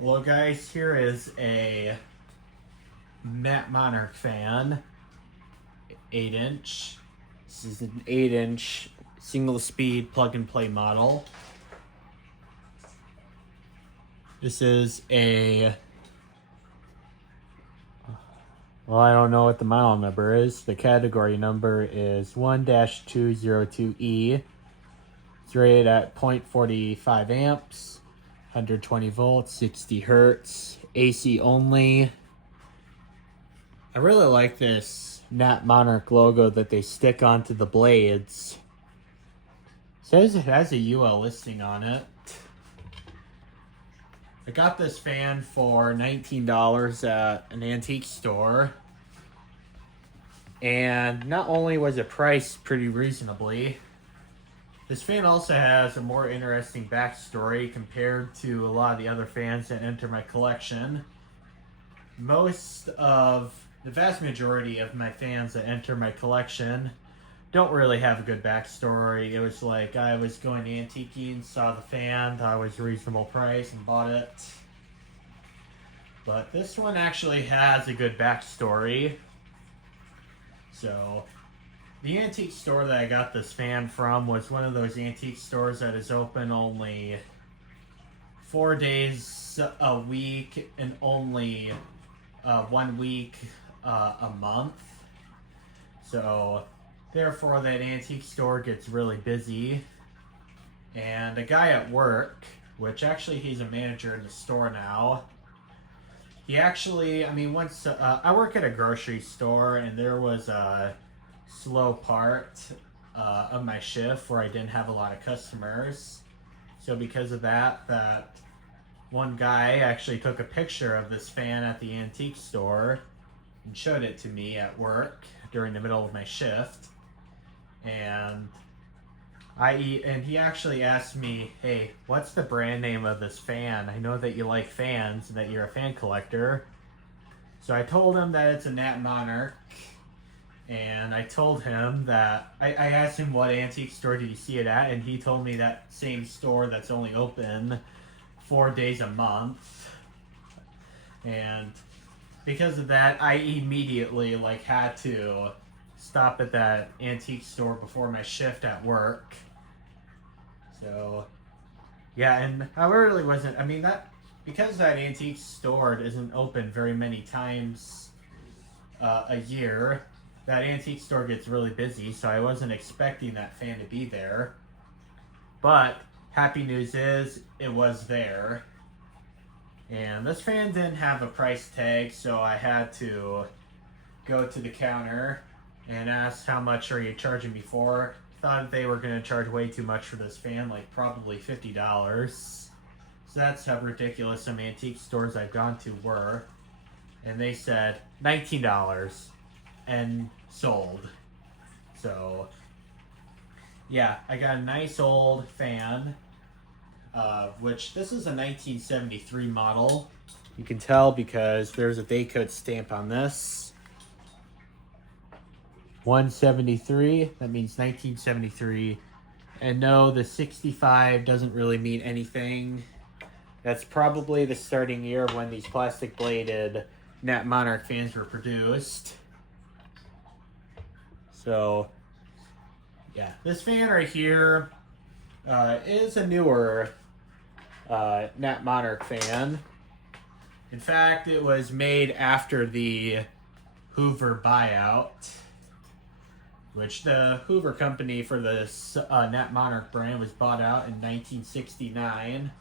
Hello guys, here is a Knapp Monarch fan, 8-inch. This is an 8-inch single speed plug and play model. This is I don't know what the model number is. The category number is 1-202E. It's rated at 0.45 amps, 120 volts, 60 hertz, AC only. I really like this Knapp Monarch logo that they stick onto the blades. It says it has a UL listing on it. I got this fan for $19 at an antique store. And not only was it priced pretty reasonably, this fan also has a more interesting backstory compared to a lot of the other fans that enter my collection. The vast majority of my fans that enter my collection don't really have a good backstory. It was like I was going to antiquing, saw the fan, thought it was a reasonable price, and bought it. But this one actually has a good backstory. So, the antique store that I got this fan from was one of those antique stores that is open only 4 days a week and only 1 week a month. So, therefore, that antique store gets really busy. And a guy at work, which actually he's a manager in the store now, he actually, once I work at a grocery store, and there was a slow part of my shift where I didn't have a lot of customers. So because of that one guy actually took a picture of this fan at the antique store and showed it to me at work during the middle of my shift. And he actually asked me, hey, what's the brand name of this fan? I know that you like fans and that you're a fan collector. So I told him that it's a Knapp Monarch. And I told him that, I asked him what antique store did you see it at, and he told me that same store that's only open 4 days a month. And because of that, I immediately had to stop at that antique store before my shift at work. So, yeah, and I really wasn't, because that antique store isn't open very many times a year, that antique store gets really busy, so I wasn't expecting that fan to be there. But, happy news is, it was there. And this fan didn't have a price tag, so I had to go to the counter and ask how much are you charging me for. Thought they were going to charge way too much for this fan, like probably $50. So that's how ridiculous some antique stores I've gone to were. And they said $19 and sold. So yeah, I got a nice old fan, which this is a 1973 model. You can tell because there's a day code stamp on this. 173, that means 1973. And no, the 65 doesn't really mean anything. That's probably the starting year of when these plastic bladed Knapp Monarch fans were produced. So, yeah, this fan right here is a newer Knapp Monarch fan. In fact, it was made after the Hoover buyout, which the Hoover company for this Knapp Monarch brand was bought out in 1969.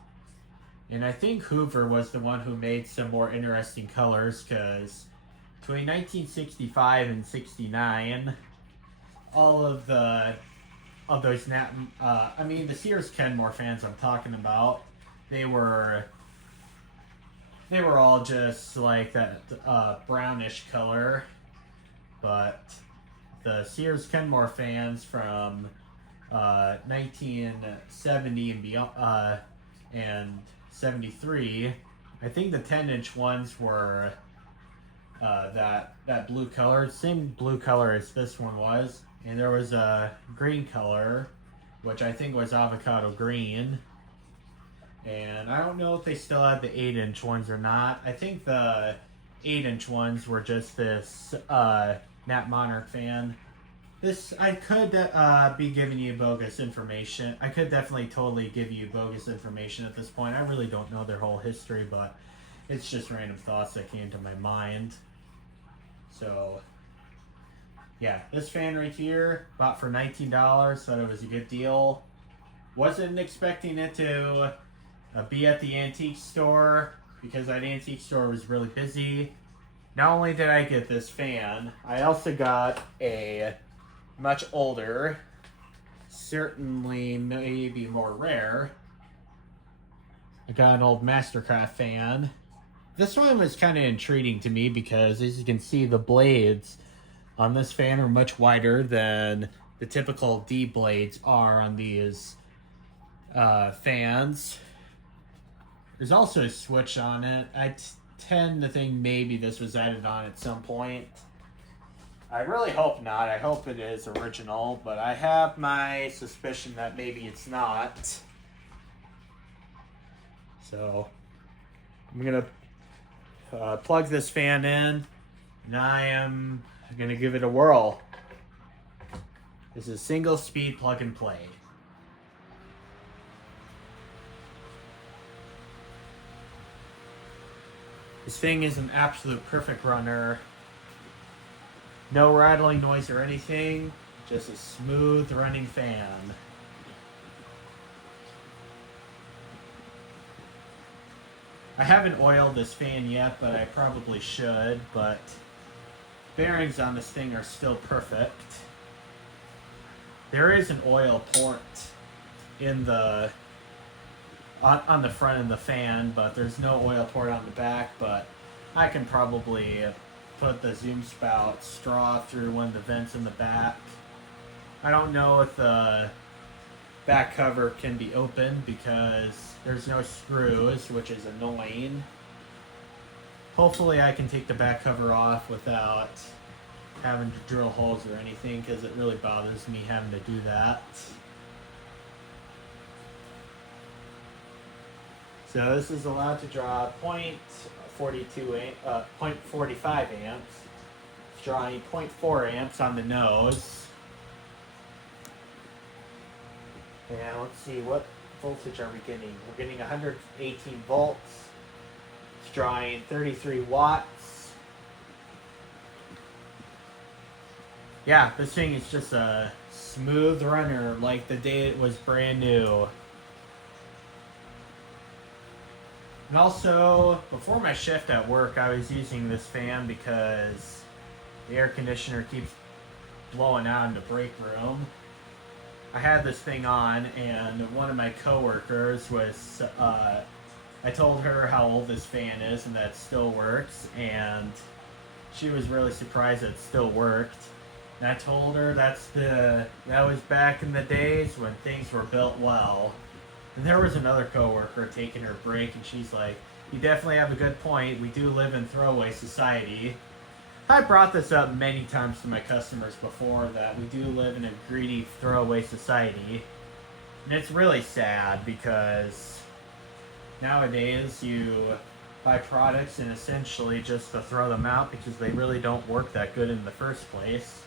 And I think Hoover was the one who made some more interesting colors, because between 1965 and 69, all of those Knapp, the Sears Kenmore fans I'm talking about, they were all just like that brownish color. But the Sears Kenmore fans from 1970 and beyond, and 73, I think the 10-inch ones were that blue color, same blue color as this one was, and there was a green color, which I think was avocado green. And I don't know if they still have the 8-inch ones or not. I think the 8-inch ones were just this Knapp Monarch fan. This, I could be giving you bogus information. I could definitely totally give you bogus information at this point. I really don't know their whole history, but it's just random thoughts that came to my mind. So, yeah, this fan right here, bought for $19. Thought it was a good deal. Wasn't expecting it to be at the antique store because that antique store was really busy. Not only did I get this fan, I also got a much older, certainly maybe more rare. I got an old Mastercraft fan. This one was kind of intriguing to me because, as you can see, the blades on this fan are much wider than the typical D blades are on these fans. There's also a switch on it. I tend to think maybe this was added on at some point. I really hope not. I hope it is original, but I have my suspicion that maybe it's not. So, I'm going to plug this fan in, and I am going to give it a whirl. This is single speed plug and play. This thing is an absolute perfect runner. No rattling noise or anything, just a smooth running fan. I haven't oiled this fan yet, but I probably should, but bearings on this thing are still perfect. There is an oil port in the on the front of the fan, but there's no oil port on the back, but I can probably put the zoom spout straw through one of the vents in the back. I don't know if the back cover can be opened because there's no screws, which is annoying. Hopefully I can take the back cover off without having to drill holes or anything, because it really bothers me having to do that. So this is allowed to draw 0.45 amps. It's drawing 0.4 amps on the nose. And let's see, what voltage are we getting? We're getting 118 volts. It's drawing 33 watts. Yeah, this thing is just a smooth runner like the day it was brand new. And also, before my shift at work, I was using this fan because the air conditioner keeps blowing out in the break room. I had this thing on, and one of my coworkers was, I told her how old this fan is and that it still works, and she was really surprised that it still worked. And I told her that was back in the days when things were built well. And there was another coworker taking her break, and she's like, "You definitely have a good point. We do live in throwaway society." I brought this up many times to my customers before, that we do live in a greedy throwaway society. And it's really sad because nowadays you buy products and essentially just to throw them out because they really don't work that good in the first place.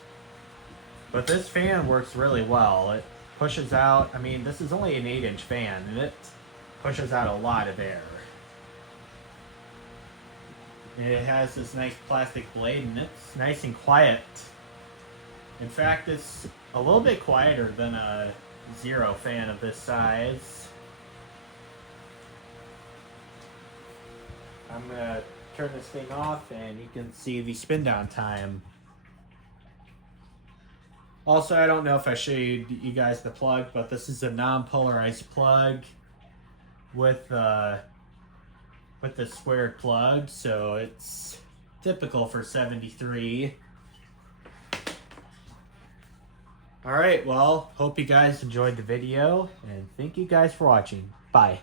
But this fan works really well. It pushes out, I mean, this is only an 8-inch fan, and it pushes out a lot of air. And it has this nice plastic blade, and it's nice and quiet. In fact, it's a little bit quieter than a Zero fan of this size. I'm going to turn this thing off, and you can see the spin down time. Also, I don't know if I showed you guys the plug, but this is a non-polarized plug with the squared plug, so it's typical for 73. Alright, well, hope you guys enjoyed the video, and thank you guys for watching. Bye.